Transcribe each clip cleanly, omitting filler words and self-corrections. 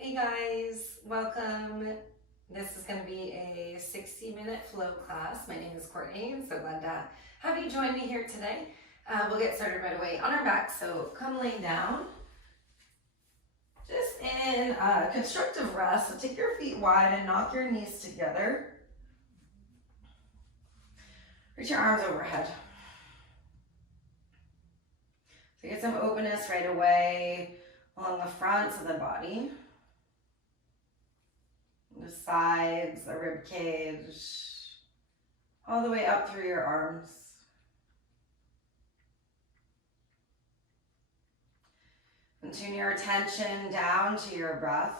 Hey guys, welcome. This is going to be a 60-minute flow class. My name is Courtney. I'm so glad to have you join me here today. We'll get started right away on our back. So come lay down, just in constructive rest. So take your feet wide and knock your knees together. Reach your arms overhead. So get some openness right away along the fronts of the body. The sides, the rib cage, all the way up through your arms. And tune your attention down to your breath.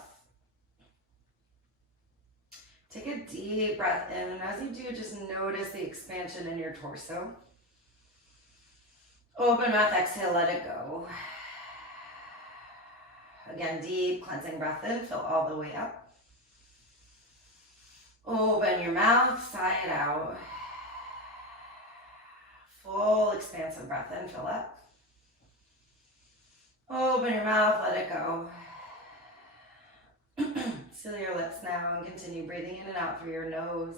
Take a deep breath in, and as you do, just notice the expansion in your torso. Open mouth, exhale, let it go. Again, deep cleansing breath in, fill all the way up. Open your mouth, sigh it out. Full expansive breath in, fill up. Open your mouth, let it go. Seal your lips now and continue breathing in and out through your nose.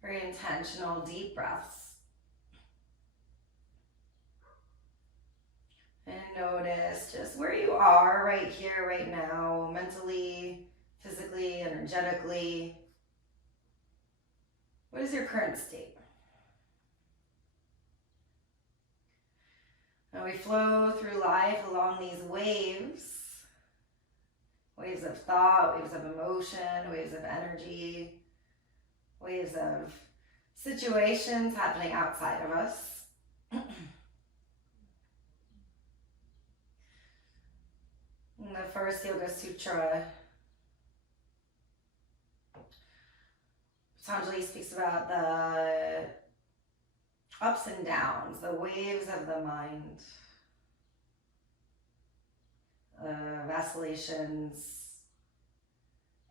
Very intentional, deep breaths. And notice just where you are right here, right now, mentally, physically, energetically. What is your current state? Now we flow through life along these waves. Waves of thought, waves of emotion, waves of energy, waves of situations happening outside of us. In the first Yoga Sutra, Patanjali speaks about the ups and downs, the waves of the mind, vacillations,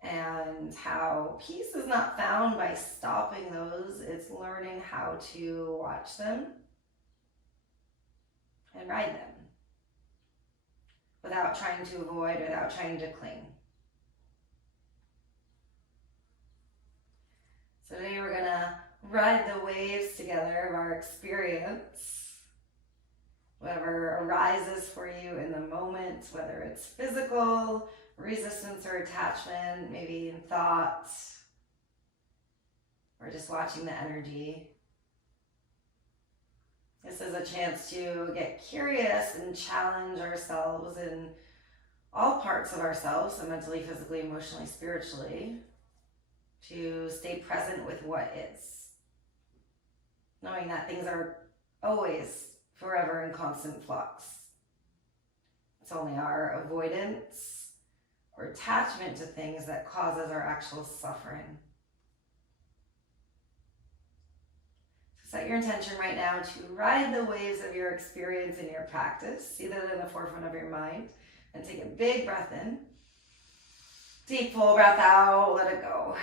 and how peace is not found by stopping those. It's learning how to watch them and ride them without trying to avoid, without trying to cling. So today we're gonna ride the waves together of our experience. Whatever arises for you in the moment, whether it's physical, resistance or attachment, maybe in thoughts, or just watching the energy. This is a chance to get curious and challenge ourselves in all parts of ourselves, so mentally, physically, emotionally, spiritually, to stay present with what is. Knowing that things are always forever in constant flux. It's only our avoidance or attachment to things that causes our actual suffering. So set your intention right now to ride the waves of your experience in your practice. See that in the forefront of your mind. And take a big breath in. Deep, full breath out, let it go.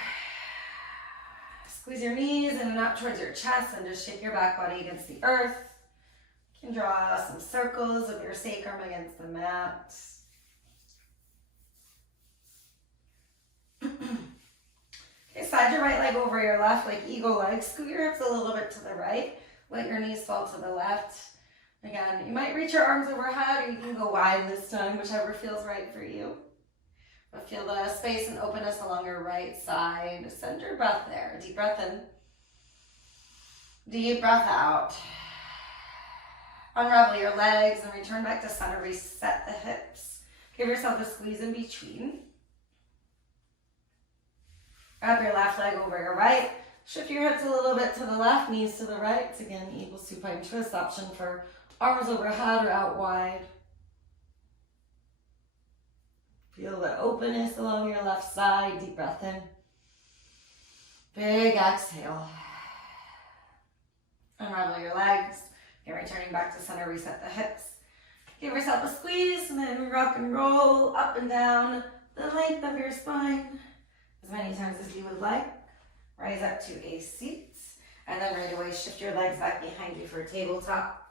Squeeze your knees in and up towards your chest and just shake your back body against the earth. You can draw some circles of your sacrum against the mat. Okay, slide your right leg over your left like eagle leg. Scoot your hips a little bit to the right. Let your knees fall to the left. Again, you might reach your arms overhead or you can go wide this time, whichever feels right for you. But feel the space and openness along your right side. Send your breath there. Deep breath in. Deep breath out. Unravel your legs and return back to center. Reset the hips. Give yourself a squeeze in between. Wrap your left leg over your right. Shift your hips a little bit to the left, knees to the right. It's again, eagle supine twist option for arms overhead or out wide. Feel the openness along your left side. Deep breath in. Big exhale. Unravel your legs. You're returning back to center. Reset the hips. Give yourself a squeeze and then rock and roll up and down the length of your spine as many times as you would like. Rise up to a seat and then right away shift your legs back behind you for tabletop.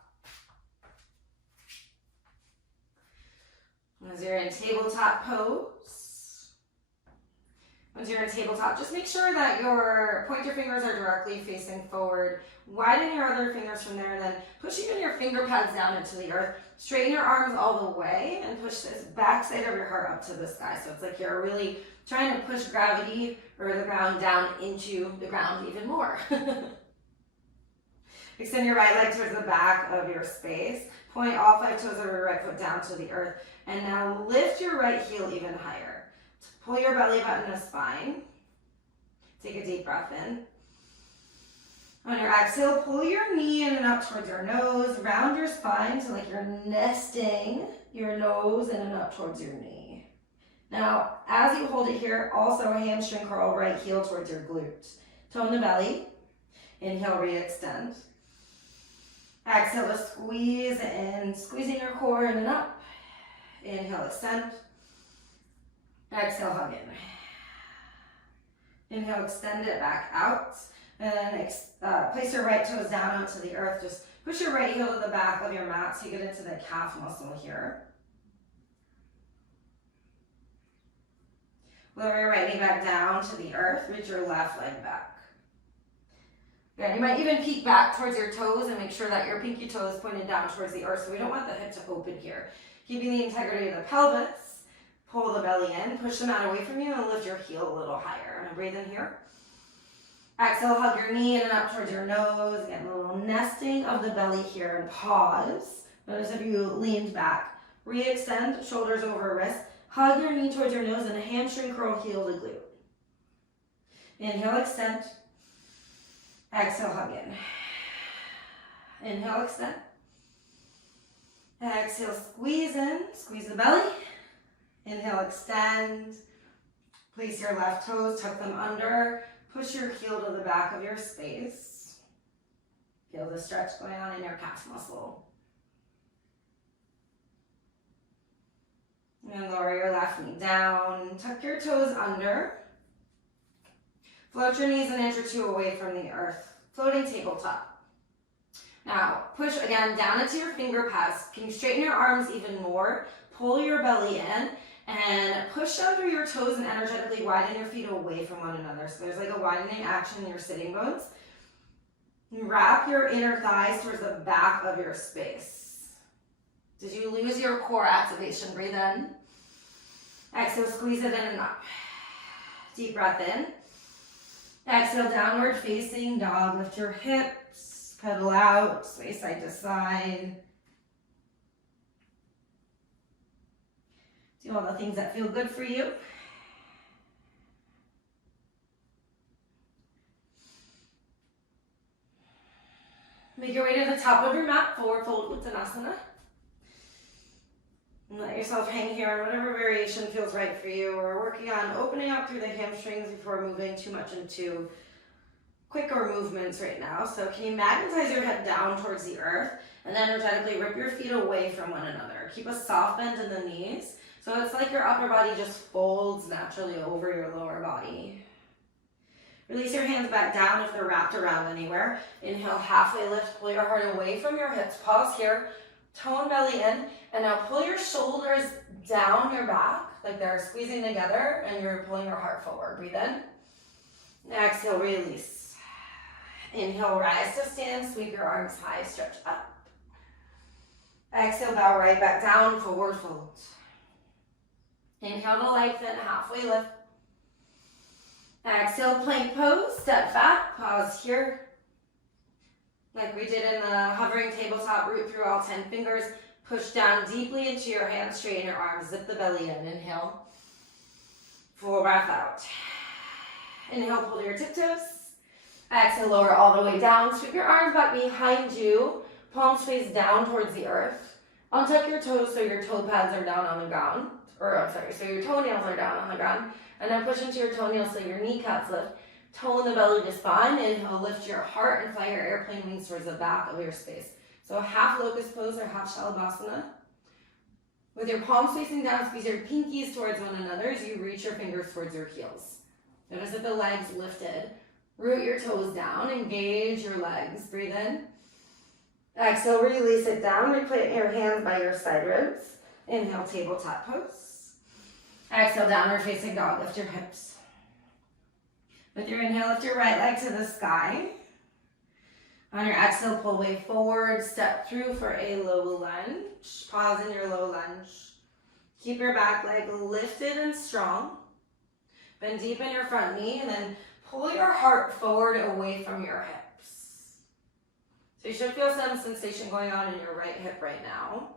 As you're in tabletop pose, Once you're in tabletop, just make sure that your pointer fingers are directly facing forward. Widen your other fingers from there, and then push even your finger pads down into the earth. Straighten your arms all the way and push this backside of your heart up to the sky. So it's like you're really trying to push gravity or the ground down into the ground even more. Extend your right leg towards the back of your space. Point all 5 toes of your right foot down to the earth. And now lift your right heel even higher. Pull your belly button to spine. Take a deep breath in. On your exhale, pull your knee in and up towards your nose. Round your spine so like you're nesting your nose in and up towards your knee. Now, as you hold it here, also a hamstring curl, right heel towards your glutes. Tone the belly. Inhale, re-extend. Exhale to squeeze in, squeezing your core in and up. Inhale, extend. Exhale, hug in. Inhale, extend it back out. And then place your right toes down onto the earth. Just push your right heel to the back of your mat so you get into the calf muscle here. Lower your right knee back down to the earth. Reach your left leg back. Good. You might even peek back towards your toes and make sure that your pinky toe is pointed down towards the earth. So we don't want the hip to open here. Keeping the integrity of the pelvis. Pull the belly in, push the mat away from you, and lift your heel a little higher. And breathe in here. Exhale, hug your knee in and up towards your nose. Again, a little nesting of the belly here, and pause. Notice if you leaned back. Re-extend, shoulders over wrist. Hug your knee towards your nose and a hamstring curl, heel to glute. Inhale, extend. Exhale, hug in. Inhale, extend. Exhale, squeeze in, squeeze the belly. Inhale, extend. Place your left toes, tuck them under. Push your heel to the back of your space. Feel the stretch going on in your calf muscle. And lower your left knee down. Tuck your toes under. Float your knees an inch or two away from the earth. Floating tabletop. Now, push again down into your finger pads. Can you straighten your arms even more? Pull your belly in. And push down through your toes and energetically widen your feet away from one another. So there's like a widening action in your sitting bones. Wrap your inner thighs towards the back of your space. Did you lose your core activation? Breathe in. Exhale, squeeze it in and up. Deep breath in. Exhale, downward facing dog. Lift your hips, pedal out, sway side to side. Do all the things that feel good for you. Make your way to the top of your mat, forward fold Uttanasana. And let yourself hang here in whatever variation feels right for you. We're working on opening up through the hamstrings before moving too much into quicker movements right now. So can you magnetize your head down towards the earth and energetically rip your feet away from one another. Keep a soft bend in the knees. So it's like your upper body just folds naturally over your lower body. Release your hands back down if they're wrapped around anywhere. Inhale, halfway lift, pull your heart away from your hips. Pause here, tone belly in, and now pull your shoulders down your back, like they're squeezing together, and you're pulling your heart forward. Breathe in. Exhale, release. Inhale, rise to stand, sweep your arms high, stretch up. Exhale, bow right back down, forward fold. Inhale to lengthen, halfway lift. Exhale, plank pose, step back, pause here. Like we did in the hovering tabletop, root through all 10 fingers. Push down deeply into your hands, straighten your arms, zip the belly in. Inhale, full breath out. Inhale, pull to your tiptoes. Exhale, lower all the way down. Sweep your arms back behind you. Palms face down towards the earth. Untuck your toes so your toe pads are down on the ground. So your toenails are down on the ground. And then push into your toenails so your kneecaps lift. Tone the belly to spine. Inhale, lift your heart and fly your airplane wings towards the back of your space. So half locust pose or half shalabhasana. With your palms facing down, squeeze your pinkies towards one another as you reach your fingers towards your heels. Notice that the legs lifted. Root your toes down, engage your legs. Breathe in. Exhale, release it down. Put your hands by your side ribs. Inhale, tabletop pose. Exhale, downward facing dog. Lift your hips. With your inhale, lift your right leg to the sky. On your exhale, pull weight forward, step through for a low lunge. Pause in your low lunge. Keep your back leg lifted and strong. Bend deep in your front knee and then pull your heart forward away from your hips. So you should feel some sensation going on in your right hip right now.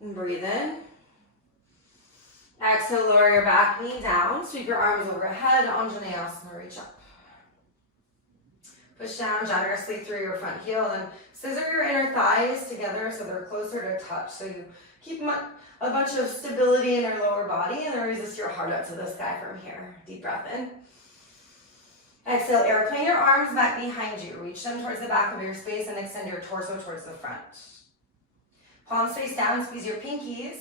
And breathe in. Exhale, lower your back knee down. Sweep your arms overhead. Anjaneyasana, reach up. Push down generously through your front heel. Then scissor your inner thighs together so they're closer to touch. So you keep a bunch of stability in your lower body and then resist your heart up to the sky from here. Deep breath in. Exhale, airplane your arms back behind you. Reach them towards the back of your space and extend your torso towards the front. Palms face down, squeeze your pinkies.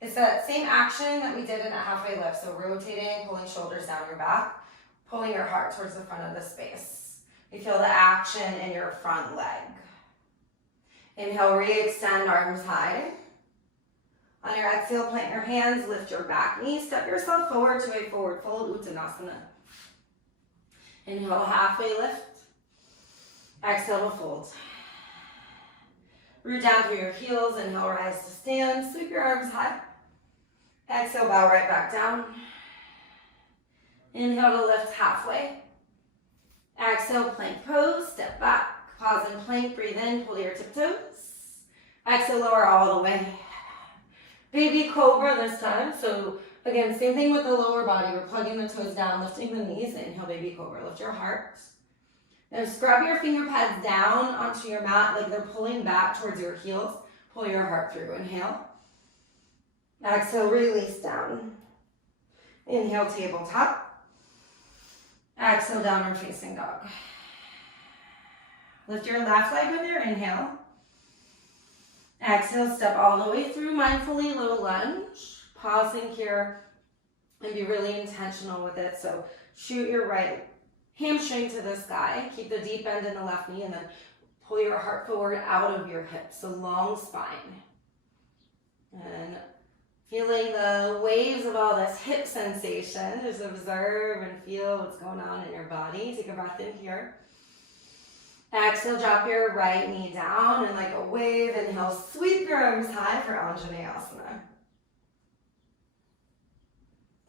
It's that same action that we did in a halfway lift. So rotating, pulling shoulders down your back, pulling your heart towards the front of the space. You feel the action in your front leg. Inhale, re-extend arms high. On your exhale, plant your hands, lift your back knee, step yourself forward to a forward fold, Uttanasana. Inhale, halfway lift. Exhale to fold. Root down through your heels, inhale, rise to stand, sweep your arms high. Exhale, bow right back down. Inhale to lift halfway. Exhale, plank pose, step back. Pause and plank, breathe in, pull your tiptoes. Exhale, lower all the way. Baby cobra this time. So again, same thing with the lower body. We're plugging the toes down, lifting the knees. Inhale, baby cobra, lift your heart. Now scrub your finger pads down onto your mat like they're pulling back towards your heels. Pull your heart through. Inhale. Exhale, release down. Inhale, tabletop. Exhale, downward facing dog. Lift your left leg with your inhale. Exhale, step all the way through mindfully, low lunge. Pausing here and be really intentional with it. So shoot your right hamstring to the sky. Keep the deep bend in the left knee and then pull your heart forward out of your hips. So long spine. And feeling the waves of all this hip sensation. Just observe and feel what's going on in your body. Take a breath in here. Exhale, drop your right knee down and like a wave. Inhale, sweep your arms high for Anjaneyasana.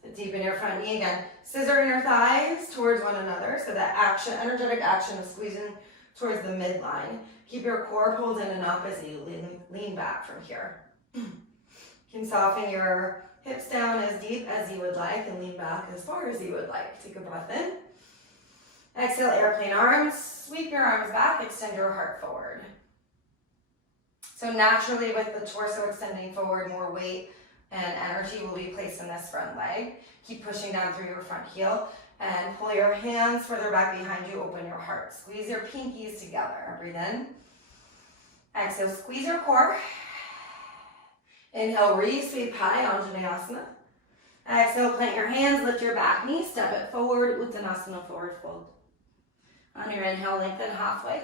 So deepen your front knee again. Scissor inner thighs towards one another. So that action, energetic action of squeezing towards the midline. Keep your core pulled in and up as you lean back from here. You can soften your hips down as deep as you would like and lean back as far as you would like. Take a breath in. Exhale, airplane arms. Sweep your arms back, extend your heart forward. So naturally with the torso extending forward, more weight and energy will be placed in this front leg. Keep pushing down through your front heel and pull your hands further back behind you, open your heart. Squeeze your pinkies together. Breathe in. Exhale, squeeze your core. Inhale, re-sweep high, Anjaneyasana. Exhale, plant your hands, lift your back knee, step it forward, Uttanasana, forward fold. On your inhale, lengthen halfway.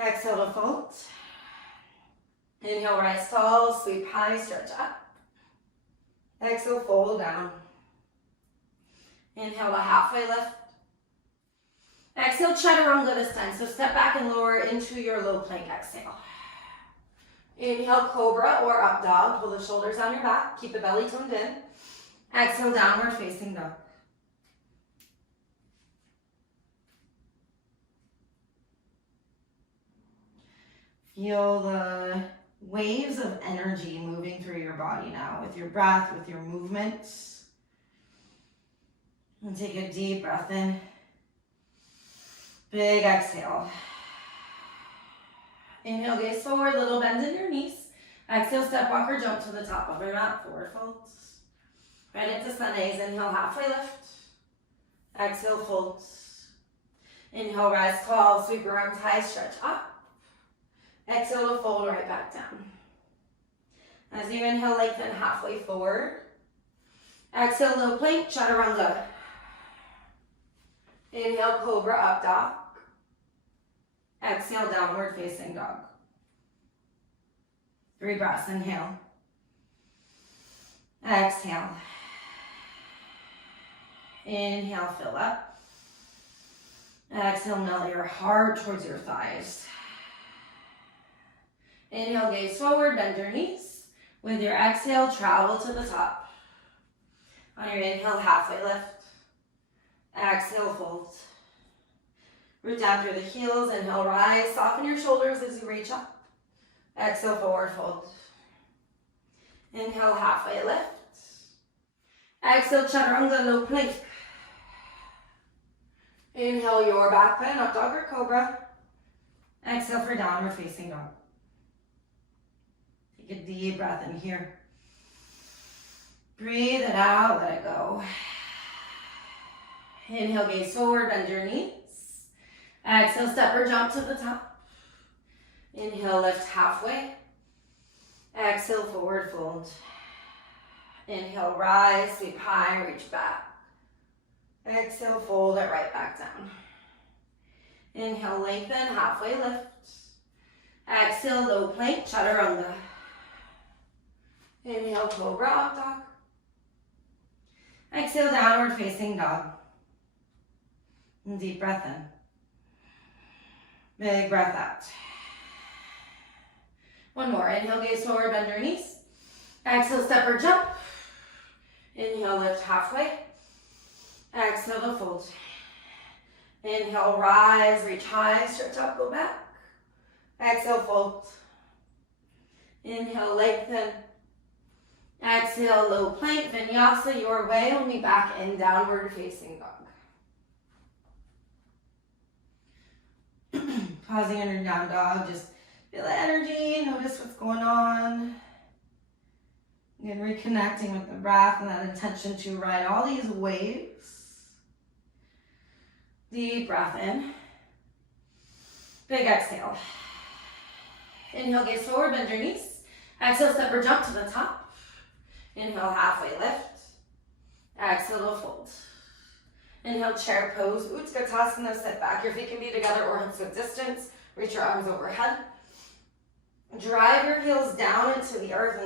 Exhale to fold. Inhale, rise tall, sweep high, stretch up. Exhale, fold down. Inhale, a halfway lift. Exhale, chaturanga this time. So step back and lower into your low plank exhale. Inhale, cobra or up dog. Pull the shoulders on your back. Keep the belly toned in. Exhale, downward facing dog. Feel the waves of energy moving through your body now with your breath, with your movements. And take a deep breath in. Big exhale. Inhale, gaze forward, little bend in your knees. Exhale, step, walk, or jump to the top of your mat, forward folds. Right into sundays. Inhale, halfway lift. Exhale, fold. Inhale, rise tall, sweep your arms high, stretch up. Exhale to fold right back down. As you inhale, lengthen halfway forward. Exhale, low plank, chaturanga. Inhale, cobra, up dog. Exhale, downward facing dog. 3 breaths, inhale. Exhale. Inhale, fill up. Exhale, melt your heart towards your thighs. Inhale, gaze forward, bend your knees. With your exhale, travel to the top. On your inhale, halfway lift. Exhale, fold. Root down through the heels. Inhale, rise. Soften your shoulders as you reach up. Exhale, forward fold. Inhale, halfway lift. Exhale, chaturanga, low plank. Inhale, your back bend, up dog or cobra. Exhale for downward facing dog. Take a deep breath in here. Breathe it out, let it go. Inhale, gaze forward, bend your knees. Exhale, step or jump to the top. Inhale, lift halfway. Exhale, forward fold. Inhale, rise, sweep high, reach back. Exhale, fold it right back down. Inhale, lengthen, halfway lift. Exhale, low plank, chaturanga. Inhale, cobra, up dog. Exhale, downward facing dog. And deep breath in. Big breath out. One more. Inhale, gaze forward, bend your knees. Exhale, step or jump. Inhale, lift halfway. Exhale to fold. Inhale, rise, reach high, stretch up, go back. Exhale, fold. Inhale, lengthen. Exhale, low plank, vinyasa, your way. We'll meet back in downward facing dog. Pausing under down dog, just feel the energy, notice what's going on. And reconnecting with the breath and that intention to ride all these waves. Deep breath in. Big exhale. Inhale, gaze forward, bend your knees. Exhale, step or jump to the top. Inhale, halfway lift. Exhale to fold. Inhale, chair pose. Utkatasana, sit back. Your feet can be together or hips width distance. Reach your arms overhead. Drive your heels down into the earth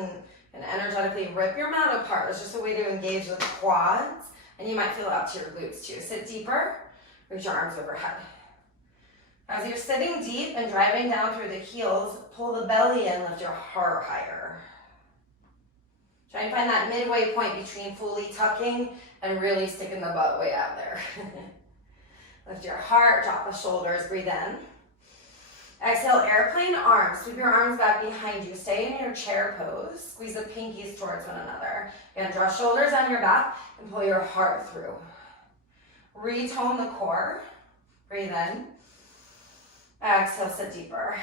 and energetically rip your mat apart. It's just a way to engage the quads. And you might feel it up to your glutes too. Sit deeper. Reach your arms overhead. As you're sitting deep and driving down through the heels, pull the belly in, lift your heart higher. Try and find that midway point between fully tucking and really sticking the butt way out there. Lift your heart, drop the shoulders, breathe in. Exhale, airplane arms. Sweep your arms back behind you. Stay in your chair pose. Squeeze the pinkies towards one another. Again, draw shoulders on your back and pull your heart through. Retone the core. Breathe in. Exhale, sit deeper.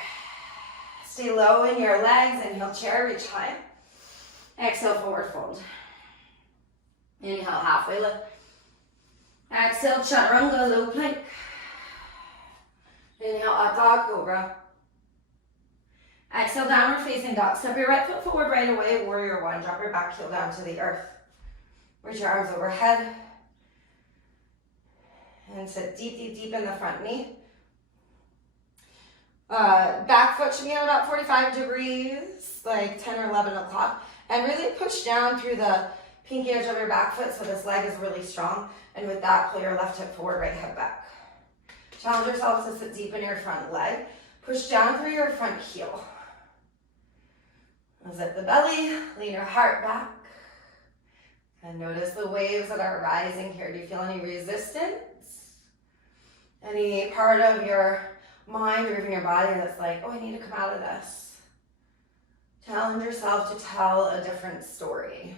Stay low in your legs. Inhale, chair, reach high. Exhale, forward fold. Inhale, halfway lift. Exhale, chaturanga, low plank. Inhale, up dog, cobra. Exhale, downward facing dog. Step your right foot forward right away, warrior one. Drop your back heel down to the earth. Reach your arms overhead. And sit deep, deep, deep in the front knee. Back foot should be at about 45 degrees, like 10 or 11 o'clock. And really push down through the pinky edge of your back foot so this leg is really strong. And with that, pull your left hip forward, right hip back. Challenge yourself to sit deep in your front leg. Push down through your front heel. Zip the belly, lean your heart back. And notice the waves that are rising here. Do you feel any resistance? Any part of your mind or even your body that's like, oh, I need to come out of this? Challenge yourself to tell a different story.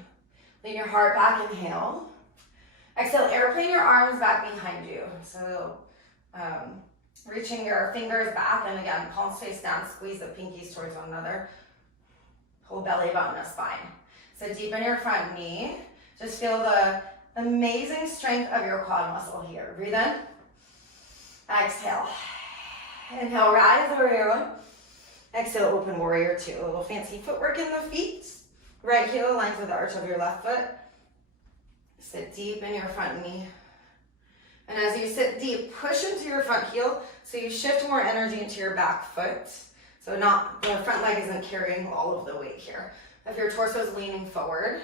Lean your heart back, inhale. Exhale, airplane your arms back behind you. So reaching your fingers back, and again, palms face down, squeeze the pinkies towards one another. Pull belly button to spine. So deepen your front knee. Just feel the amazing strength of your quad muscle here. Breathe in. Exhale. Inhale, rise, warrior one. Exhale, open warrior two. A little fancy footwork in the feet. Right heel aligns with the arch of your left foot. Sit deep in your front knee. And as you sit deep, push into your front heel so you shift more energy into your back foot. So not the front leg isn't carrying all of the weight here. If your torso is leaning forward,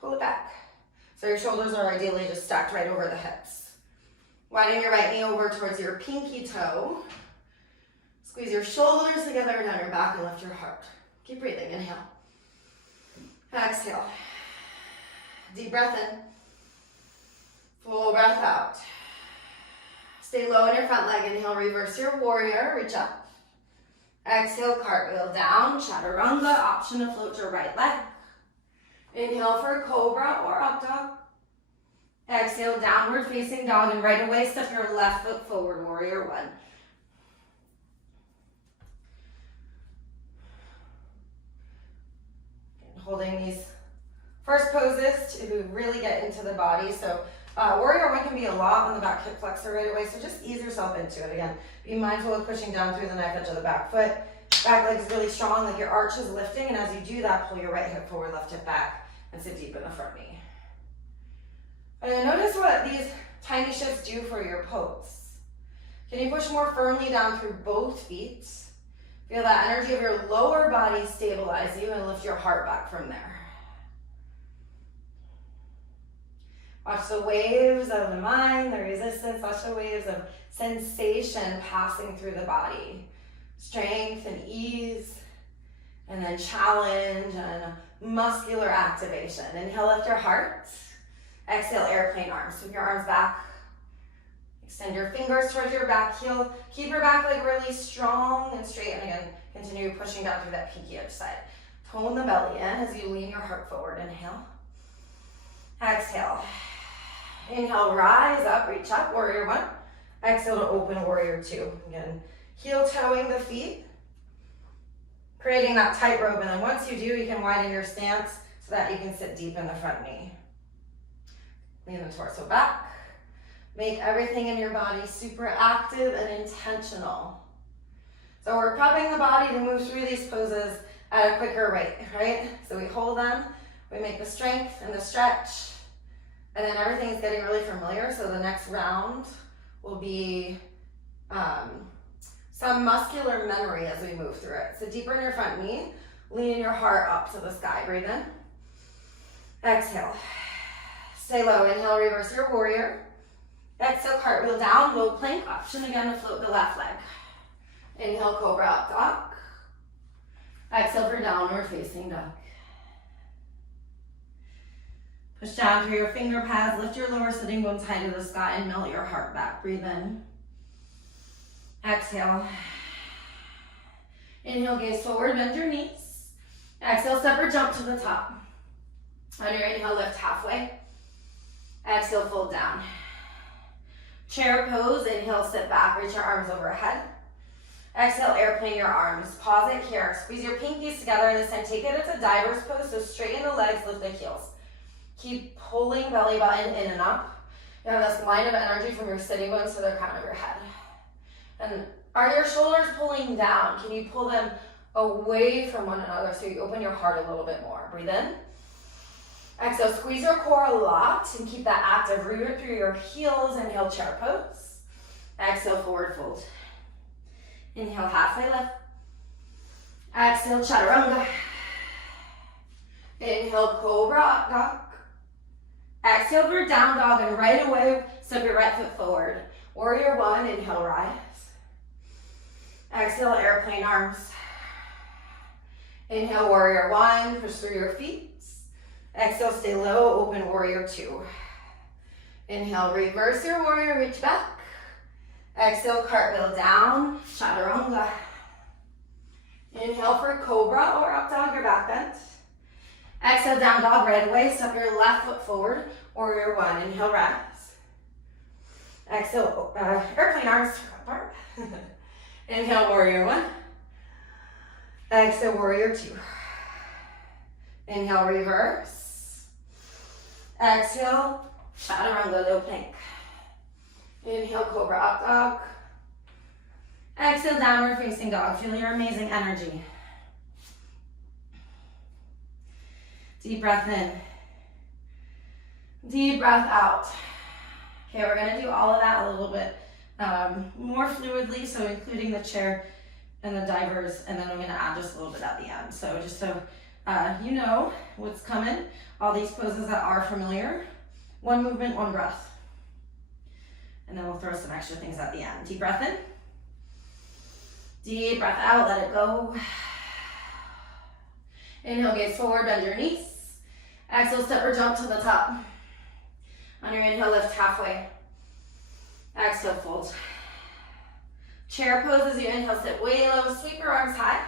pull it back. So your shoulders are ideally just stacked right over the hips. Widen your right knee over towards your pinky toe. Squeeze your shoulders together down your back and lift your heart. Keep breathing. Inhale. Exhale. Deep breath in. Full breath out. Stay low in your front leg. Inhale, reverse your warrior. Reach up. Exhale, cartwheel down. Chaturanga. Option to float your right leg. Inhale for cobra or up dog. Exhale, downward facing dog, and right away step your left foot forward, warrior one. And holding these first poses to really get into the body. So warrior one can be a lot on the back hip flexor right away, so just ease yourself into it. Again, be mindful of pushing down through the knife edge of the back foot. Back leg is really strong, like your arch is lifting, and as you do that, pull your right hip forward, left hip back, and sit deep in the front knee. And notice what these tiny shifts do for your pose. Can you push more firmly down through both feet? Feel that energy of your lower body stabilize you and lift your heart back from there. Watch the waves of the mind, the resistance. Watch the waves of sensation passing through the body. Strength and ease, and then challenge and muscular activation. Inhale, lift your heart. Exhale, airplane arms. Sweep your arms back. Extend your fingers towards your back heel. Keep your back leg really strong and straight. And again, continue pushing down through that pinky edge side. Tone the belly in as you lean your heart forward. Inhale. Exhale. Inhale, rise up, reach up, warrior one. Exhale to open, warrior two. Again, heel toeing the feet, creating that tightrope. And then once you do, you can widen your stance so that you can sit deep in the front knee. Lean the torso back. Make everything in your body super active and intentional. So we're prepping the body to move through these poses at a quicker rate, right? So we hold them, we make the strength and the stretch, and then everything is getting really familiar. So the next round will be some muscular memory as we move through it. So deeper in your front knee, lean your heart up to the sky. Breathe in. Exhale. Stay low. Inhale, reverse your warrior. Exhale, cartwheel down, low plank. Option again to float the left leg. Inhale, cobra up dog. Exhale for downward facing dog. Push down through your finger pads. Lift your lower sitting bones high to the sky and melt your heart back. Breathe in. Exhale. Inhale, gaze forward, bend your knees. Exhale, step or jump to the top. On your inhale, lift halfway. Exhale, fold down. Chair pose. Inhale, sit back, reach your arms overhead. Exhale, airplane your arms. Pause it here. Squeeze your pinkies together, and this time take it as a diver's pose, so straighten the legs, lift the heels. Keep pulling belly button in and up. You have this line of energy from your sitting bones to the crown of your head. And are your shoulders pulling down? Can you pull them away from one another so you open your heart a little bit more? Breathe in. Exhale, squeeze your core a lot and keep that active. Root through your heels. Inhale, chair pose. Exhale, forward fold. Inhale, halfway lift. Exhale, chaturanga. Inhale, cobra up dog. Exhale for down dog, and right away, step your right foot forward. Warrior one, inhale, rise. Exhale, airplane arms. Inhale, warrior one, push through your feet. Exhale, stay low, open warrior two. Inhale, reverse your warrior, reach back. Exhale, cartwheel down, chaturanga. Inhale for cobra or up dog, your back bent. Exhale, down dog right away, step your left foot forward, warrior one, inhale, rise. Exhale, airplane arms apart. Inhale, warrior one. Exhale, warrior two. Inhale, reverse. Exhale, chaturanga, low plank. Inhale, cobra up dog. Exhale, downward facing dog. Feel your amazing energy. Deep breath in. Deep breath out. Okay, we're gonna do all of that a little bit more fluidly, so including the chair and the divers, and then I'm gonna add just a little bit at the end. So just so you know what's coming, all these poses that are familiar, One movement, one breath. And then we'll throw some extra things at the end. Deep breath in. Deep breath out, let it go. Inhale, gaze forward, bend your knees. Exhale, step or jump to the top. On your inhale, lift halfway. Exhale, fold. Chair pose as you inhale, sit way low, sweep your arms high.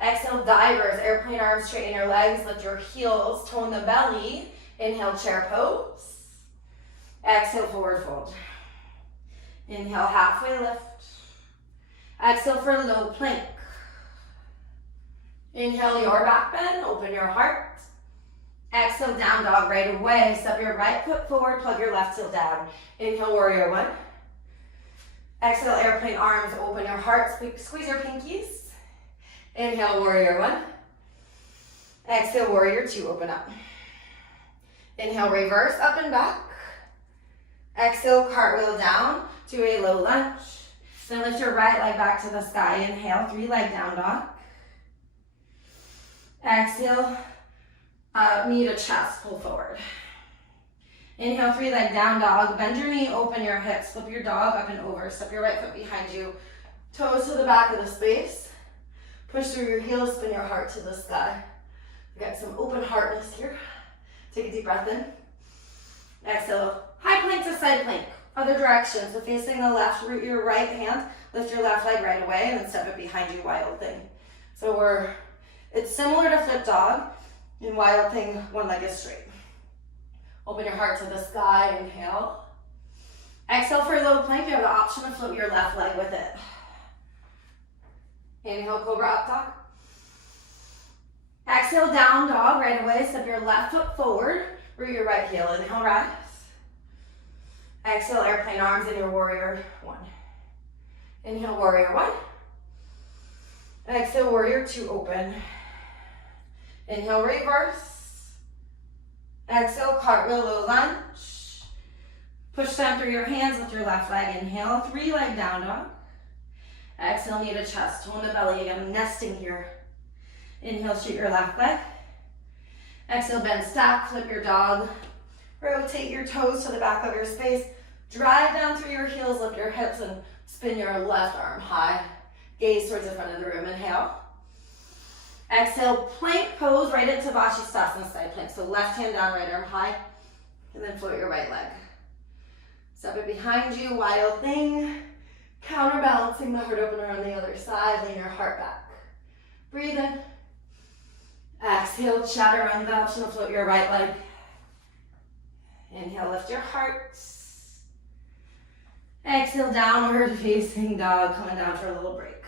Exhale, divers, airplane arms, straighten your legs, lift your heels, tone the belly. Inhale, chair pose. Exhale, forward fold. Inhale, halfway lift. Exhale for low plank. Inhale, your back bend, open your heart. Exhale, down dog right away. Step your right foot forward, plug your left heel down. Inhale, warrior one. Exhale, airplane arms, open your heart, squeeze your pinkies. Inhale, warrior one. Exhale, warrior two, open up. Inhale, reverse, up and back. Exhale, cartwheel down to a low lunge. Then lift your right leg back to the sky. Inhale, 3-leg down dog. Exhale, knee to chest, pull forward. Inhale, 3-leg down dog. Bend your knee, open your hips, flip your dog up and over. Step your right foot behind you, toes to the back of the space. Push through your heels, spin your heart to the sky. We got some open heartness here. Take a deep breath in. Exhale, high plank to side plank. Other direction, so facing the left, root your right hand, lift your left leg right away, and then step it behind you, wild thing. So it's similar to flip dog. In wild thing, one leg is straight. Open your heart to the sky, inhale. Exhale for low plank, you have the option to float your left leg with it. Inhale, cobra up dog. Exhale, down dog, right away, step your left foot forward, root your right heel, inhale, rise. Exhale, airplane arms in your warrior one. Inhale, warrior one. Exhale, warrior two, open. Inhale, reverse. Exhale, cartwheel, low lunge. Push down through your hands with your left leg. Inhale, 3-leg down dog. Exhale, knee to chest, tone the belly. Again, I'm nesting here. Inhale, shoot your left leg. Exhale, bend, stack, flip your dog. Rotate your toes to the back of your space. Drive down through your heels, lift your hips, and spin your left arm high. Gaze towards the front of the room. Inhale. Exhale, plank pose right into Vashisthasana side plank. So left hand down, right arm high. And then float your right leg. Step it behind you, wild thing. Counterbalancing the heart opener on the other side. Lean your heart back. Breathe in. Exhale, chaturanga, the option to float your right leg. Inhale, lift your heart. Exhale, downward facing dog, coming down for a little break.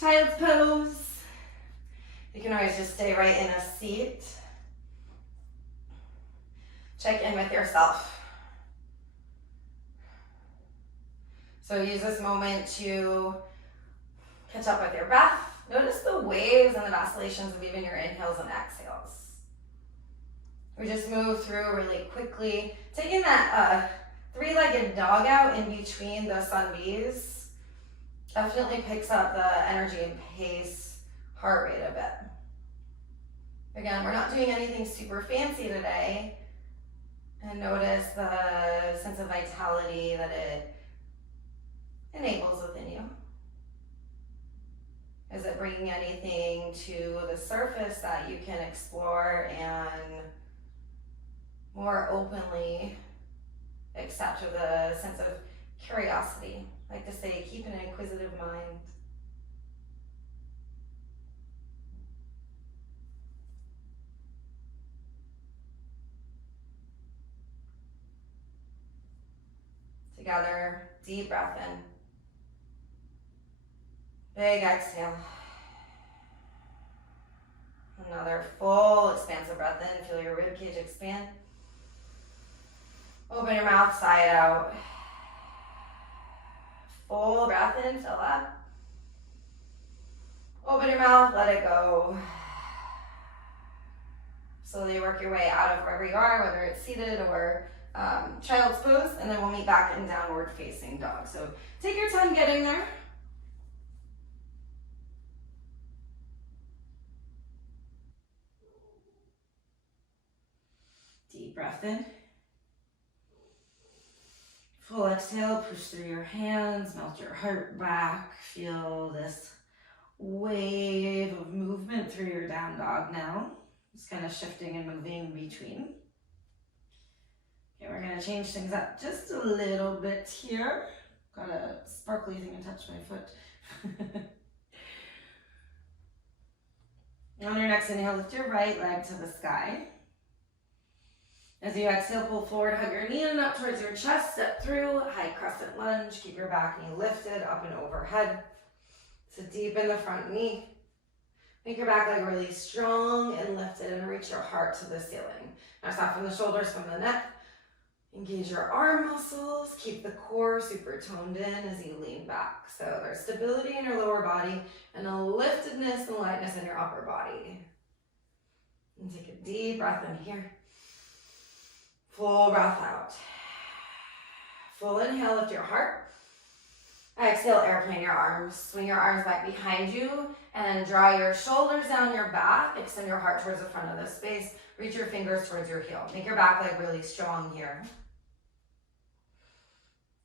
Child's pose. You can always just stay right in a seat. Check in with yourself. So use this moment to catch up with your breath. Notice the waves and the vacillations of even your inhales and exhales. We just move through really quickly. Taking that 3-legged dog out in between the sun bees definitely picks up the energy and pace, heart rate a bit. Again, we're not doing anything super fancy today. And notice the sense of vitality that it enables within you. Is it bringing anything to the surface that you can explore and more openly accept with a sense of curiosity? I like to say, keep an inquisitive mind. Together, deep breath in. Big exhale. Another full expansive breath in. Feel your ribcage expand. Open your mouth, side out. Full breath in, fill up. Open your mouth, let it go. Slowly work your way out of wherever you are, whether it's seated or child's pose, and then we'll meet back in downward facing dog. So take your time getting there. Deep breath in. Full exhale, push through your hands, melt your heart back. Feel this wave of movement through your down dog now. Just kind of shifting and moving in between. Okay, we're gonna change things up just a little bit here. Got a sparkly thing and touch my foot. On your next inhale, lift your right leg to the sky. As you exhale, pull forward, hug your knee and up towards your chest, step through, high crescent lunge, keep your back knee lifted, up and overhead. So deepen the front knee. Make your back leg really strong and lifted and reach your heart to the ceiling. Now soften the shoulders from the neck. Engage your arm muscles, keep the core super toned in as you lean back. So there's stability in your lower body and a liftedness and lightness in your upper body. And take a deep breath in here. Full breath out. Full inhale, lift your heart. Exhale, airplane your arms. Swing your arms back behind you and draw your shoulders down your back. Extend your heart towards the front of the space. Reach your fingers towards your heel. Make your back leg really strong here.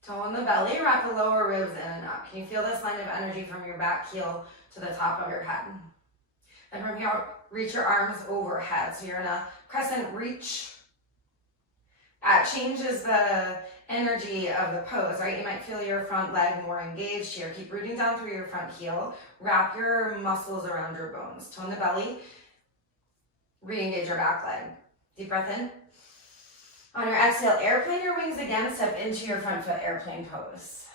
Toe in the belly, wrap the lower ribs in and up. Can you feel this line of energy from your back heel to the top of your head? And from here, reach your arms overhead. So you're in a crescent reach. That changes the energy of the pose, right? You might feel your front leg more engaged here. Keep rooting down through your front heel. Wrap your muscles around your bones. Toe in the belly. Re-engage your back leg. Deep breath in. On your exhale, airplane your wings again. Step into your front foot airplane pose.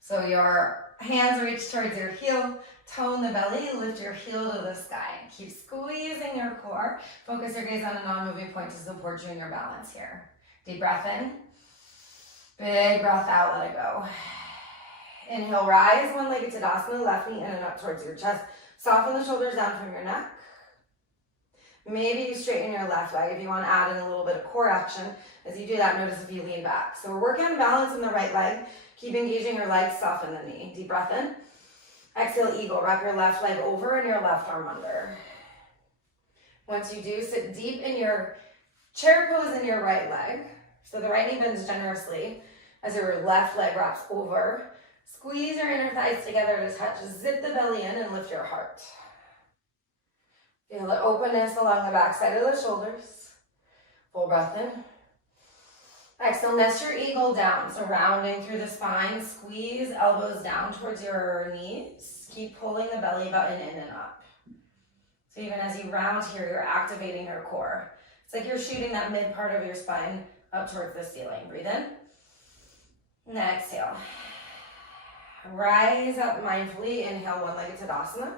So your hands reach towards your heel. Toe in the belly, lift your heel to the sky. Keep squeezing your core. Focus your gaze on a non-moving point to support you in your balance here. Deep breath in. Big breath out, let it go. Inhale, rise, one-legged Tadasana, left knee in and up towards your chest. Soften the shoulders down from your neck. Maybe you straighten your left leg if you want to add in a little bit of core action. As you do that, notice if you lean back. So we're working on balance in the right leg. Keep engaging your legs, soften the knee. Deep breath in. Exhale, eagle. Wrap your left leg over and your left arm under. Once you do, sit deep in your chair pose in your right leg. So the right knee bends generously as your left leg wraps over. Squeeze your inner thighs together to touch. Zip the belly in and lift your heart. Feel the openness along the back side of the shoulders. Full breath in. Exhale, nest your eagle down. So rounding through the spine, squeeze elbows down towards your knees. Keep pulling the belly button in and up. So even as you round here, you're activating your core. It's like you're shooting that mid part of your spine up towards the ceiling. Breathe in. And exhale. Rise up mindfully. Inhale, one-legged Tadasana.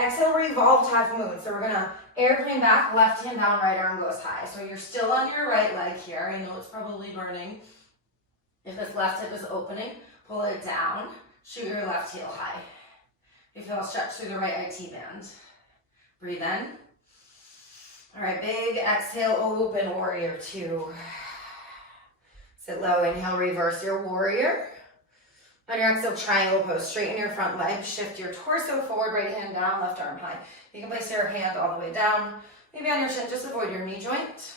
Exhale, revolved half movement. So we're going to airplane back, left hand down, right arm goes high. So you're still on your right leg here. I know it's probably burning. If this left hip is opening, pull it down. Shoot your left heel high. You feel a stretch through the right IT band. Breathe in. All right, big exhale, open warrior two. Sit low, inhale, reverse your warrior. On your exhale, triangle pose, straighten your front leg, shift your torso forward, right hand down, left arm high. You can place your hand all the way down, maybe on your shin, just avoid your knee joint.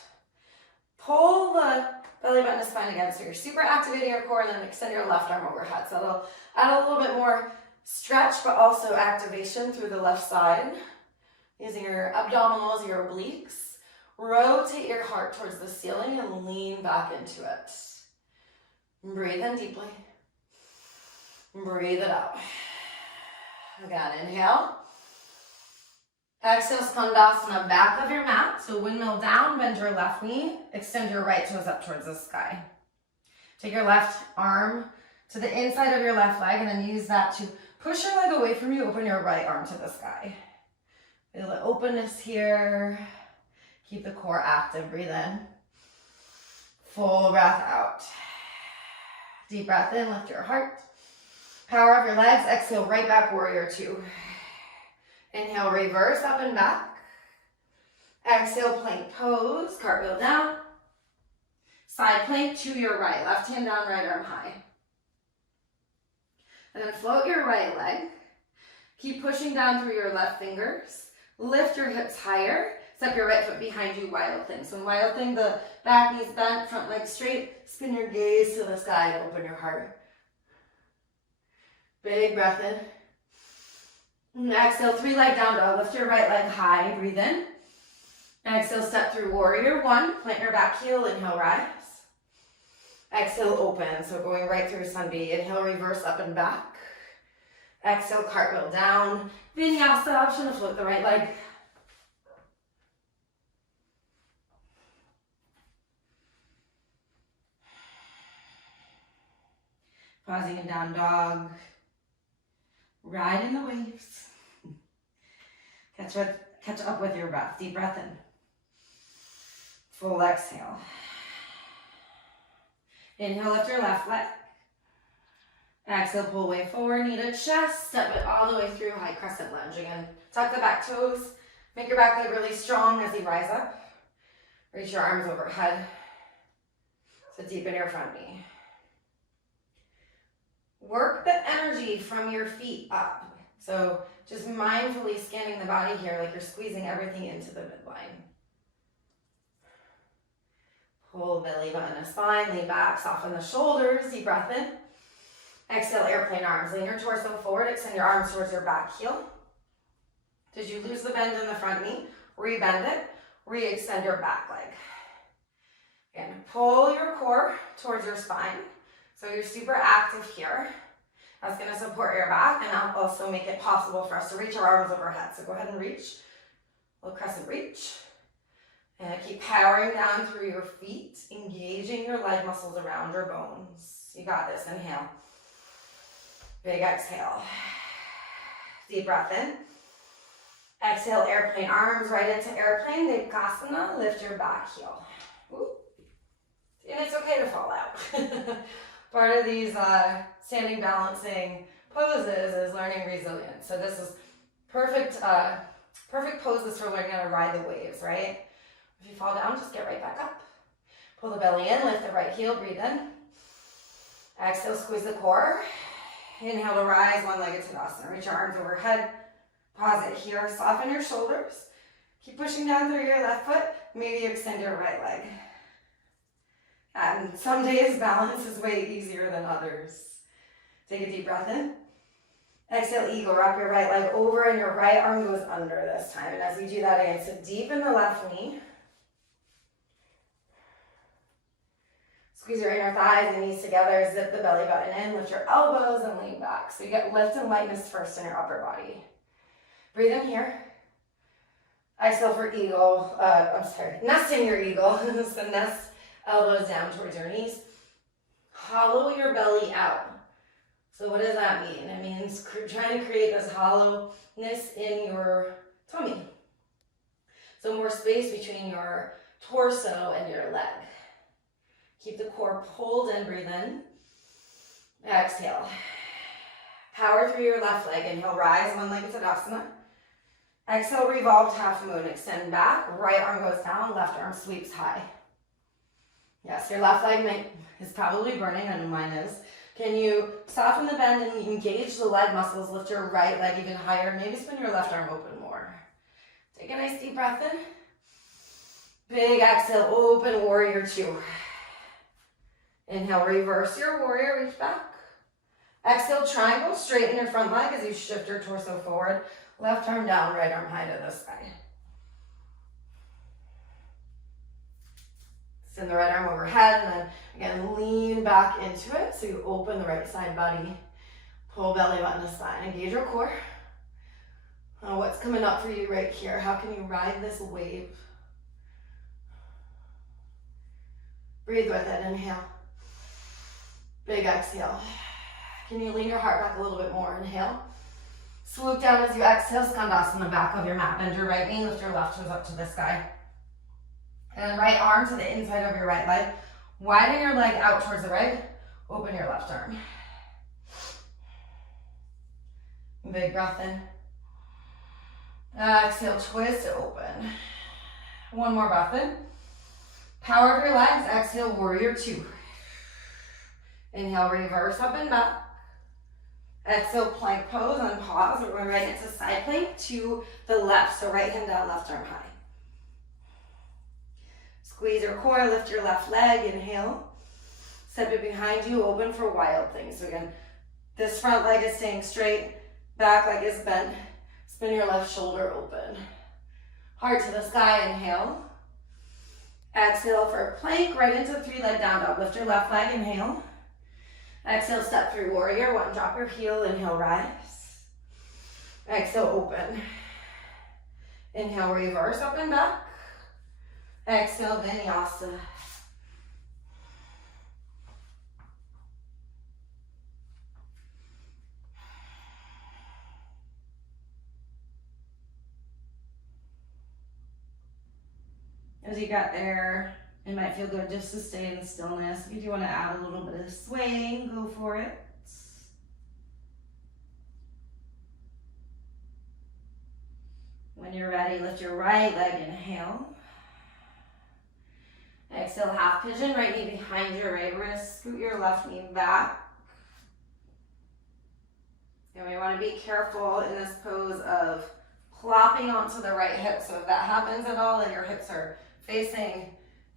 Pull the belly button to spine again, so you're super activating your core, and then extend your left arm overhead. So it'll add a little bit more stretch, but also activation through the left side. Using your abdominals, your obliques. Rotate your heart towards the ceiling and lean back into it. Breathe in deeply. Breathe it out. Again, inhale. Exhale, Skandasana, back of your mat. So windmill down, bend your left knee, extend your right toes up towards the sky. Take your left arm to the inside of your left leg and then use that to push your leg away from you, open your right arm to the sky. Feel the openness here. Keep the core active, breathe in. Full breath out. Deep breath in, lift your heart. Power up your legs, exhale, right back, warrior two. Inhale, reverse, up and back. Exhale, plank pose, cartwheel down. Side plank to your right, left hand down, right arm high. And then float your right leg. Keep pushing down through your left fingers. Lift your hips higher. Step your right foot behind you, wild thing. So in wild thing, the back knee's bent, front leg straight. Spin your gaze to the sky and open your heart. Big breath in. And exhale, 3-leg down dog. Lift your right leg high, breathe in. Exhale, step through warrior one. Plant your back heel, inhale, rise. Exhale, open. So going right through sun B. Inhale, reverse up and back. Exhale, cartwheel down. Vinyasa option to float the right leg. Pausing in down dog. Ride in the waves. Catch up with your breath. Deep breath in. Full exhale. Inhale, lift your left leg. Exhale, pull way forward, knee to chest. Step it all the way through, high crescent lunge. Again, tuck the back toes. Make your back leg really strong as you rise up. Reach your arms overhead. So deepen your front knee. Work the energy from your feet up. So just mindfully scanning the body here like you're squeezing everything into the midline. Pull belly button to spine, lean back, soften the shoulders, deep breath in. Exhale, airplane arms. Lean your torso forward, extend your arms towards your back heel. Did you lose the bend in the front knee? Rebend it, re-extend your back leg. Again, pull your core towards your spine. So you're super active here. That's going to support your back and that'll also make it possible for us to reach our arms overhead. So go ahead and reach. Little crescent reach. And keep powering down through your feet, engaging your leg muscles around your bones. You got this. Inhale. Big exhale. Deep breath in. Exhale, airplane arms right into airplane. Devasana. Lift your back heel. Ooh. And it's okay to fall out. Part of these standing balancing poses is learning resilience. So this is perfect poses for learning how to ride the waves, right? If you fall down, just get right back up. Pull the belly in, lift the right heel, breathe in. Exhale, squeeze the core. Inhale to rise, one-legged Tadasana. Reach your arms overhead. Pause it here. Soften your shoulders. Keep pushing down through your left foot. Maybe extend your right leg. And some days balance is way easier than others. Take a deep breath in. Exhale, eagle. Wrap your right leg over and your right arm goes under this time. And as we do that again, so deepen the left knee. Squeeze your inner thighs and knees together. Zip the belly button in. Lift your elbows and lean back. So you get lift and lightness first in your upper body. Breathe in here. Exhale for eagle. Nesting your eagle. So nest elbows down towards your knees. Hollow your belly out. So what does that mean? It means trying to create this hollowness in your tummy. So more space between your torso and your leg. Keep the core pulled in, breathe in. Exhale. Power through your left leg. Inhale, rise, one-legged Tadasana. Exhale, revolved half moon. Extend back, right arm goes down, left arm sweeps high. Yes, your left leg is probably burning, I know mine is. Can you soften the bend and engage the leg muscles? Lift your right leg even higher. Maybe spin your left arm open more. Take a nice deep breath in. Big exhale, open warrior two. Inhale, reverse your warrior, reach back. Exhale, triangle, straighten your front leg as you shift your torso forward. Left arm down, right arm high to the sky. Send the right arm overhead and then again lean back into it. So you open the right side body. Pull belly button to spine. Engage your core. What's coming up for you right here? How can you ride this wave? Breathe with it. Inhale. Big exhale. Can you lean your heart back a little bit more? Inhale. Swoop down as you exhale. Skandasana, back of your mat. Bend your right knee. Lift your left toes up to the sky. And then right arm to the inside of your right leg. Widen your leg out towards the right. Open your left arm. Big breath in. Exhale, twist, open. One more breath in. Power of your legs. Exhale, warrior two. Inhale, reverse up and back. Exhale, plank pose on pause. We're going right into side plank to the left. So right hand down, left arm high. Squeeze your core, lift your left leg, inhale. Step it behind you, open for wild things. So again, this front leg is staying straight, back leg is bent. Spin your left shoulder open. Heart to the sky, inhale. Exhale for plank, right into 3-leg down dog. Lift your left leg, inhale. Exhale, step through warrior one. Drop your heel, inhale, rise. Exhale, open. Inhale, reverse up and back. Exhale, vinyasa. As you got there, it might feel good just to stay in stillness. If you do want to add a little bit of swaying, go for it. When you're ready, lift your right leg, inhale. Exhale, half pigeon, right knee behind your right wrist. Scoot your left knee back. And we want to be careful in this pose of plopping onto the right hip. So if that happens at all and your hips are facing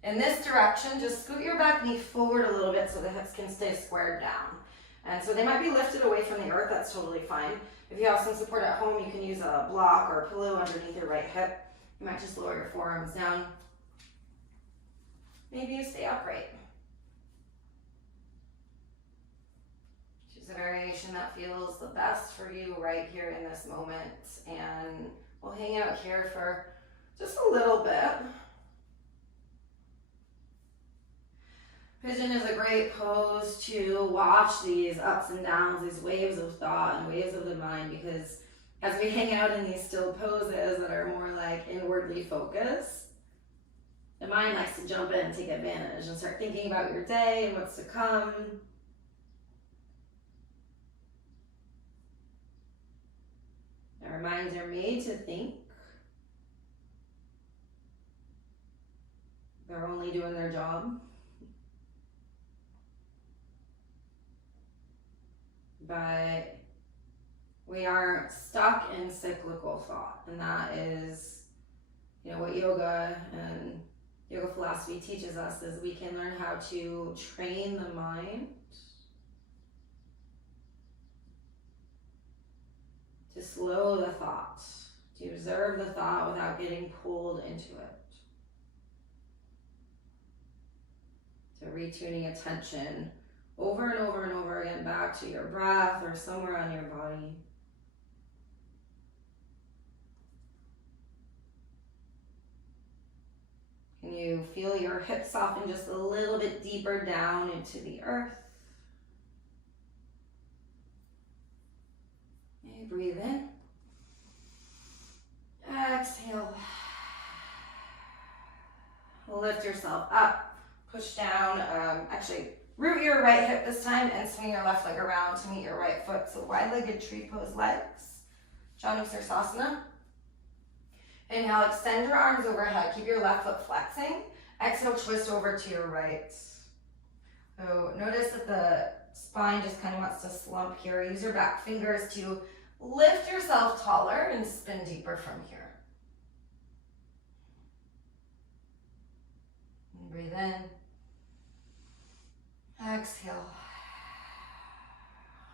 in this direction, just scoot your back knee forward a little bit so the hips can stay squared down. And so they might be lifted away from the earth, that's totally fine. If you have some support at home, you can use a block or a pillow underneath your right hip. You might just lower your forearms down. Maybe you stay upright. Choose a variation that feels the best for you right here in this moment. And we'll hang out here for just a little bit. Pigeon is a great pose to watch these ups and downs, these waves of thought and waves of the mind, because as we hang out in these still poses that are more like inwardly focused, the mind likes to jump in and take advantage and start thinking about your day and what's to come. Our minds are made to think. They're only doing their job. But we aren't stuck in cyclical thought. And that is, what yoga and yoga philosophy teaches us, is we can learn how to train the mind to slow the thought, to observe the thought without getting pulled into it, to retuning attention over and over and over again back to your breath or somewhere on your body. Can you feel your hips soften just a little bit deeper down into the earth? Okay, breathe in. Exhale. Lift yourself up. Push down. Actually, root your right hip this time and swing your left leg around to meet your right foot. So wide-legged tree pose legs. Janusirsasana. Inhale, extend your arms overhead. Keep your left foot flexing. Exhale, twist over to your right. So notice that the spine just kind of wants to slump here. Use your back fingers to lift yourself taller and spin deeper from here. And breathe in. Exhale.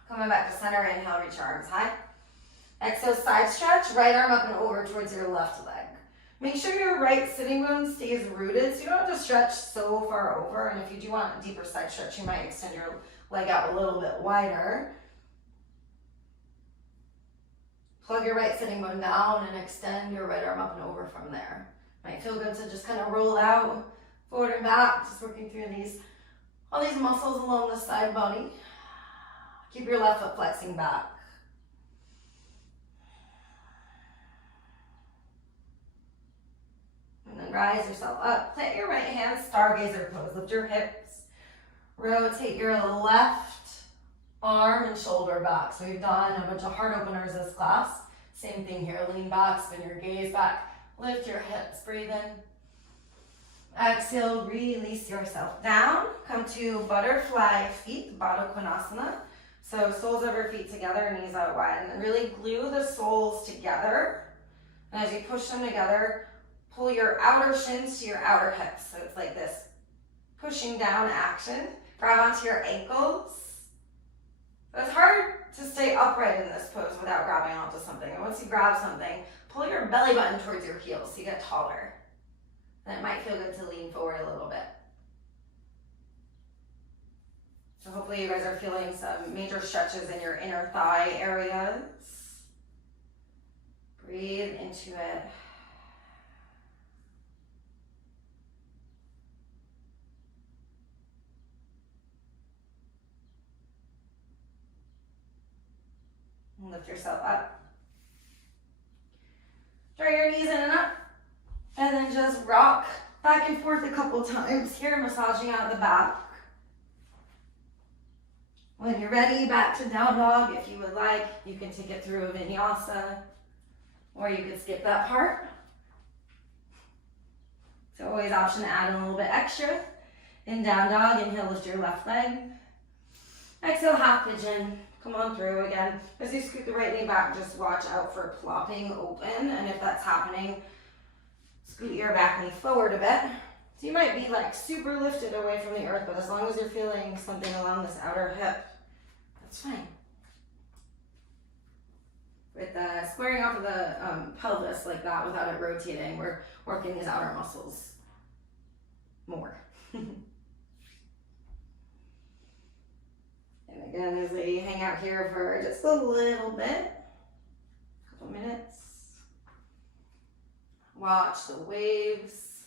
Coming back to center, inhale, reach your arms high. Exhale, side stretch, right arm up and over towards your left leg. Make sure your right sitting bone stays rooted, so you don't have to stretch so far over. And if you do want a deeper side stretch, you might extend your leg out a little bit wider. Plug your right sitting bone down and extend your right arm up and over from there. Might feel good to just kind of roll out, forward and back, just working through all these muscles along the side body. Keep your left foot flexing back. And then rise yourself up. Plant your right hand, stargazer pose. Lift your hips. Rotate your left arm and shoulder back. So we've done a bunch of heart openers this class. Same thing here. Lean back, spin your gaze back. Lift your hips. Breathe in. Exhale, release yourself down. Come to butterfly feet, Baddha Konasana. So soles of your feet together, knees out wide. And then really glue the soles together. And as you push them together, pull your outer shins to your outer hips. So it's like this pushing down action. Grab onto your ankles. So it's hard to stay upright in this pose without grabbing onto something. And once you grab something, pull your belly button towards your heels so you get taller. And it might feel good to lean forward a little bit. So hopefully you guys are feeling some major stretches in your inner thigh areas. Breathe into it. And lift yourself up. Draw your knees in and up. And then just rock back and forth a couple times here, massaging out the back. When you're ready, back to down dog. If you would like, you can take it through a vinyasa, or you could skip that part. So always option to add in a little bit extra. In down dog, inhale, lift your left leg. Exhale, half pigeon. Come on through again. As you scoot the right knee back, just watch out for plopping open. And if that's happening, scoot your back knee forward a bit. So you might be like super lifted away from the earth, but as long as you're feeling something along this outer hip, that's fine. With squaring off of the pelvis like that without it rotating, we're working these outer muscles more. And again, as we hang out here for just a little bit, a couple minutes, watch the waves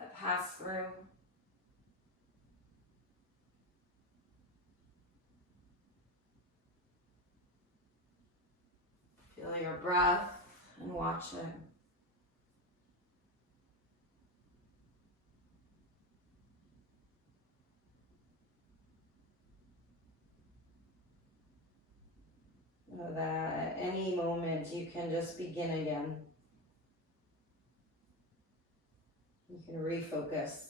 that pass through. Feel your breath and watch it. Know that at any moment you can just begin again. You can refocus.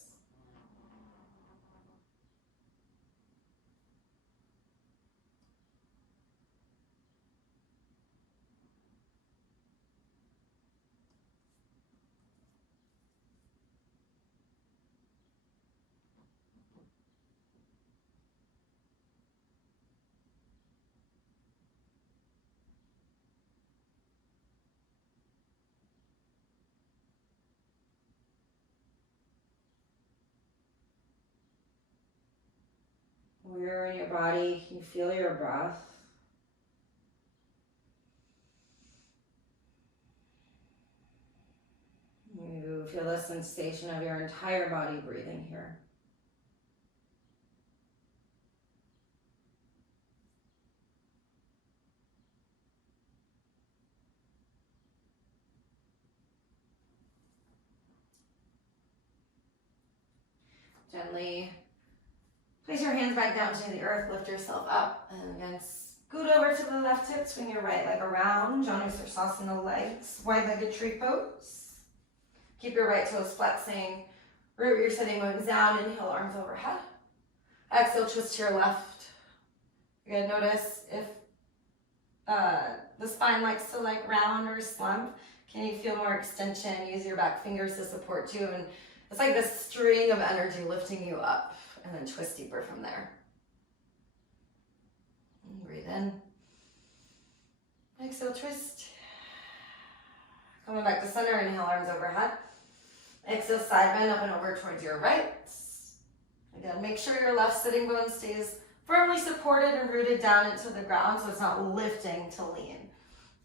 Where in your body can you feel your breath? You feel the sensation of your entire body breathing here. Gently place your hands back down to the earth, lift yourself up, and again, scoot over to the left hip, swing your right leg around, Janusirsasana legs, wide-legged tree pose. Keep your right toes flexing, root your sitting bones down, inhale, arms overhead. Exhale, twist to your left. You're gonna notice if the spine likes to like round or slump, can you feel more extension? Use your back fingers to support too, and it's like this string of energy lifting you up. And then twist deeper from there. And breathe in. Exhale, twist. Coming back to center, inhale, arms overhead. Exhale, side bend up and over towards your right. Again, make sure your left sitting bone stays firmly supported and rooted down into the ground so it's not lifting to lean.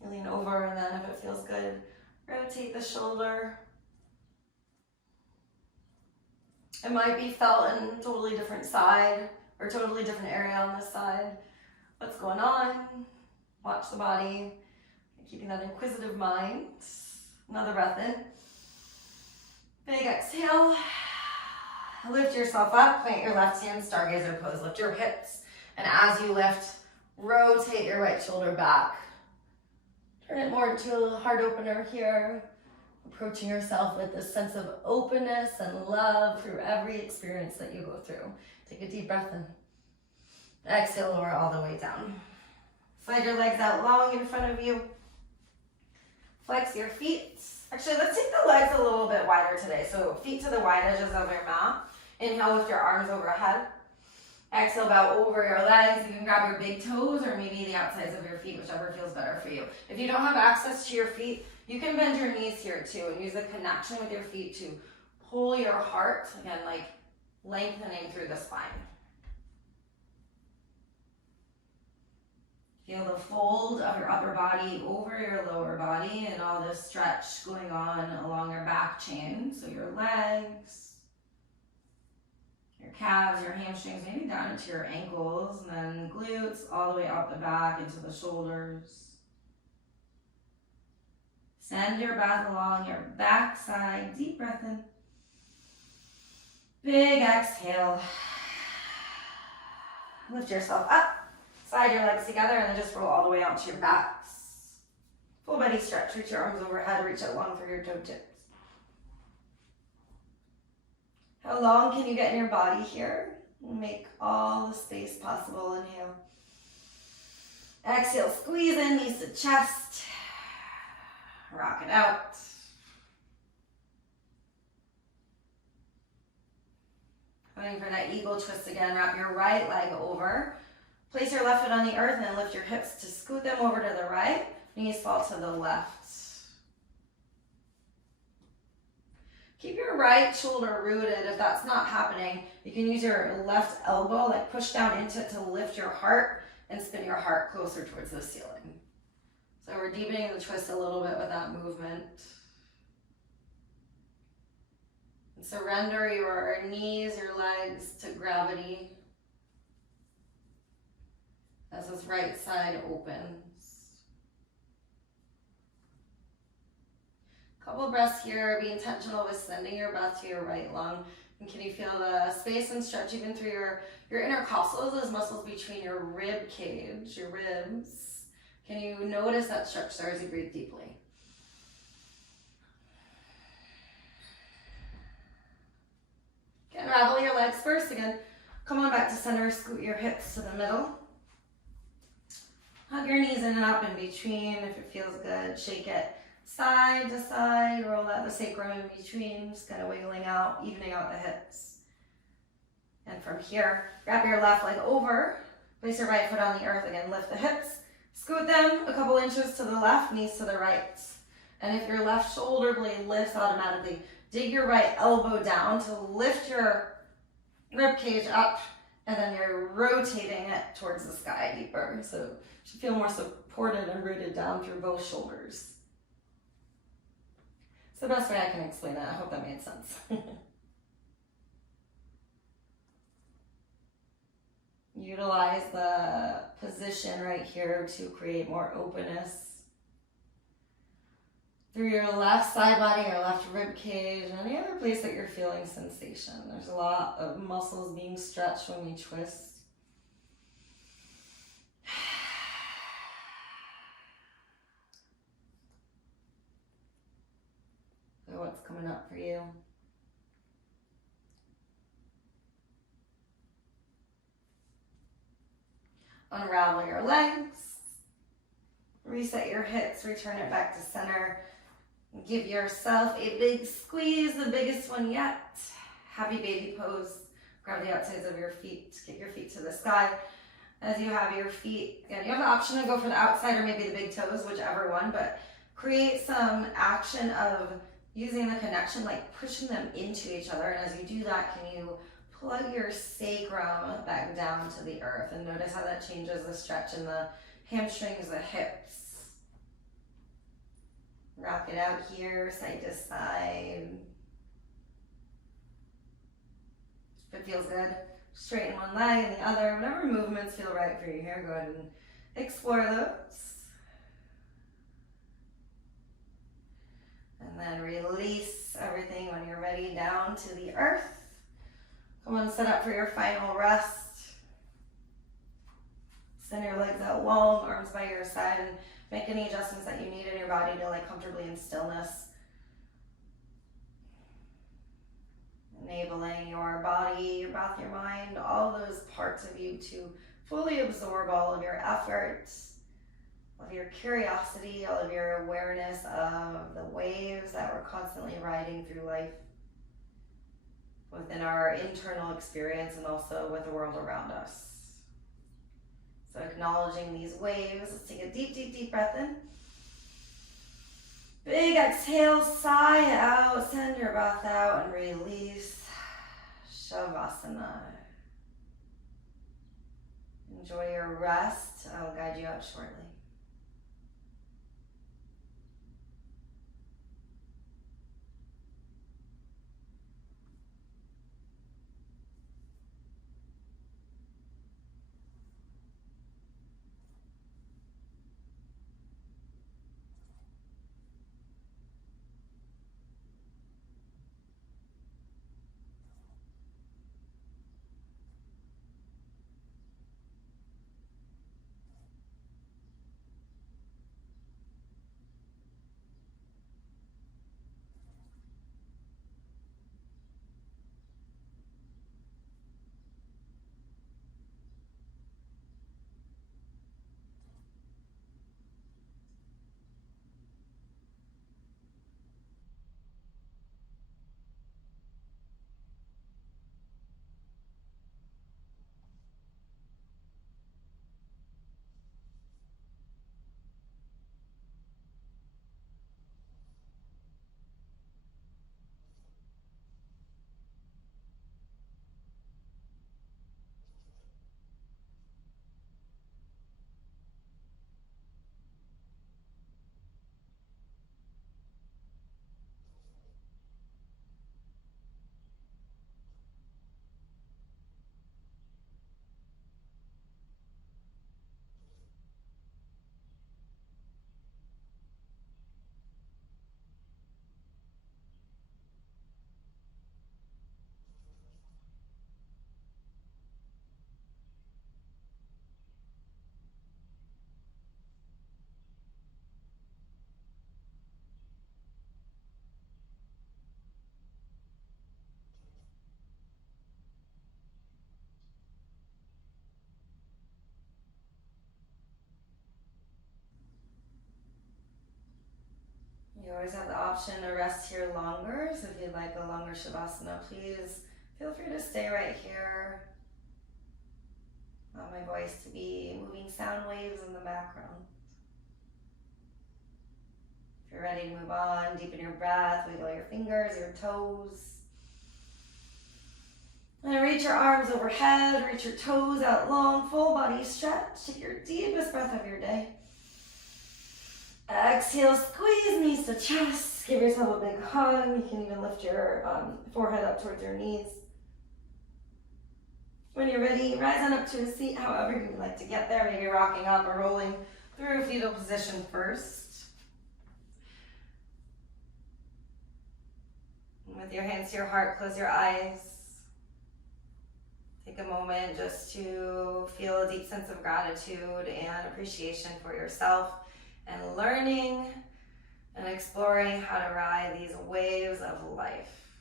You lean over, and then if it feels good, rotate the shoulder. It might be felt in a totally different side or totally different area on this side. What's going on? Watch the body. Keeping that inquisitive mind. Another breath in. Big exhale. Lift yourself up. Plant your left hand, stargazer pose. Lift your hips. And as you lift, rotate your right shoulder back. Turn it more into a heart opener here. Approaching yourself with this sense of openness and love through every experience that you go through. Take a deep breath in. Exhale, lower all the way down. Slide your legs out long in front of you. Flex your feet. Actually, let's take the legs a little bit wider today. So feet to the wide edges of your mat. Inhale, lift your arms overhead. Exhale, bow over your legs. You can grab your big toes or maybe the outsides of your feet, whichever feels better for you. If you don't have access to your feet, you can bend your knees here too and use the connection with your feet to pull your heart, again, like lengthening through the spine. Feel the fold of your upper body over your lower body and all this stretch going on along your back chain. So your legs, your calves, your hamstrings, maybe down into your ankles, and then glutes all the way up the back into the shoulders. Send your breath along your backside. Deep breath in. Big exhale. Lift yourself up. Slide your legs together and then just roll all the way onto your backs. Full body stretch. Reach your arms overhead. Reach out long for your toe tips. How long can you get in your body here? Make all the space possible. Inhale. Exhale. Squeeze in, knees to chest. Rock it out. Going for that eagle twist again. Wrap your right leg over. Place your left foot on the earth and lift your hips to scoot them over to the right. Knees fall to the left. Keep your right shoulder rooted. If that's not happening, you can use your left elbow, like push down into it to lift your heart and spin your heart closer towards the ceiling. So we're deepening the twist a little bit with that movement. And surrender your knees, your legs to gravity as this right side opens. Couple breaths here. Be intentional with sending your breath to your right lung. And can you feel the space and stretch even through your intercostals, those muscles between your rib cage, your ribs? Can you notice that stretch there as you breathe deeply? Okay, unravel your legs first. Again, come on back to center. Scoot your hips to the middle. Hug your knees in and up in between if it feels good. Shake it side to side, roll out the sacrum in between, just kind of wiggling out, evening out the hips. And from here, wrap your left leg over, place your right foot on the earth again, lift the hips, scoot them a couple inches to the left, knees to the right. And if your left shoulder blade lifts automatically, dig your right elbow down to lift your rib cage up, and then you're rotating it towards the sky deeper. So you should feel more supported and rooted down through both shoulders. It's the best way I can explain it. I hope that made sense. Utilize the position right here to create more openness through your left side body, your left rib cage, and any other place that you're feeling sensation. There's a lot of muscles being stretched when we twist. So what's coming up for you? Unravel your legs. Reset your hips, return it back to center. Give yourself a big squeeze, the biggest one yet. Happy baby pose. Grab the outsides of your feet, get your feet to the sky. As you have your feet, again, you have the option to go for the outside or maybe the big toes, whichever one, but create some action of using the connection, like pushing them into each other. And as you do that, can you plug your sacrum back down to the earth and notice how that changes the stretch in the hamstrings, the hips. Rock it out here, side to side. If it feels good, straighten one leg and the other. Whatever movements feel right for you here, go ahead and explore those. And then release everything when you're ready down to the earth. Come on, set up for your final rest. Send your legs out long, arms by your side, and make any adjustments that you need in your body to lie comfortably in stillness. Enabling your body, your breath, your mind, all those parts of you to fully absorb all of your efforts. of your curiosity, all of your awareness of the waves that we're constantly riding through life within our internal experience and also with the world around us. So acknowledging these waves, let's take a deep, deep, deep breath in. Big exhale, sigh out, send your breath out and release. Shavasana. Enjoy your rest. I'll guide you out shortly. You always have the option to rest here longer, so if you'd like a longer Shavasana, please feel free to stay right here. Allow my voice to be moving sound waves in the background. If you're ready to move on, deepen your breath, wiggle your fingers, your toes. And reach your arms overhead, reach your toes out long, full body stretch. Take your deepest breath of your day. Exhale, squeeze knees to chest. Give yourself a big hug. You can even lift your forehead up towards your knees. When you're ready, rise on up to a seat, however you'd like to get there. Maybe rocking up or rolling through fetal position first. And with your hands to your heart, close your eyes. Take a moment just to feel a deep sense of gratitude and appreciation for yourself and learning and exploring how to ride these waves of life.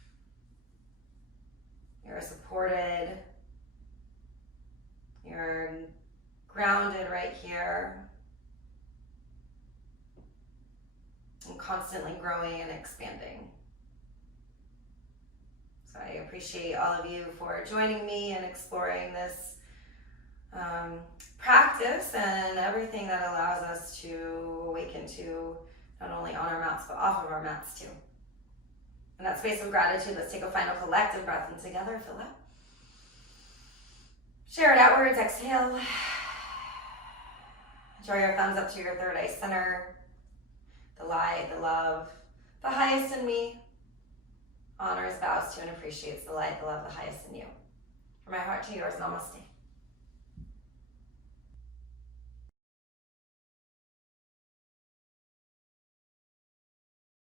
You're supported. You're grounded right here. And constantly growing and expanding. So I appreciate all of you for joining me and exploring this practice and everything that allows us to awaken to not only on our mats, but off of our mats too. In that space of gratitude, let's take a final collective breath in together. Feel that. Share it outwards, exhale. Draw your thumbs up to your third eye center. The light, the love, the highest in me honors, bows to, and appreciates the light, the love, the highest in you. From my heart to yours, namaste.